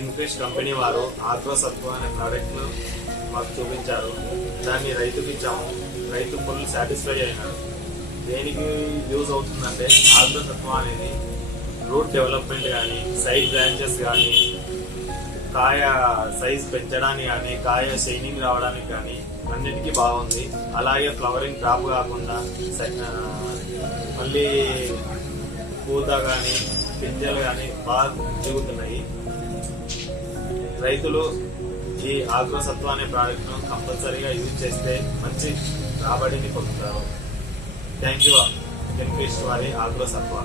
ఇన్ఫ్రెష్ company వారు ఆగ్రోసత్వ అనే ప్రోడక్ట్ను మాకు చూపించారు. దాన్ని రైతుకి ఇచ్చాము. రైతు ఫుల్ సాటిస్ఫై అయినారు. దేనికి యూజ్ అవుతుందంటే ఆగ్రోసత్వ అనేది రూట్ డెవలప్మెంట్ కానీ, సైడ్ బ్రాంచెస్ కానీ, కాయ సైజ్ పెంచడానికి కానీ, కాయ షైనింగ్ రావడానికి కానీ అన్నిటికీ బాగుంది. అలాగే ఫ్లవరింగ్ డ్రాప్ కాకుండా మళ్ళీ పూత కానీ పింజలు కానీ బాగా దిగుతున్నాయి. రైతులు ఈ ఆగ్రోసత్వ అనే ప్రోడక్ట్ను కంపల్సరీగా యూజ్ చేస్తే మంచి రాబడిని పొందుతారు. థ్యాంక్ యూ ఇన్ఫ్రెష్ వారి ఆగ్రోసత్వ.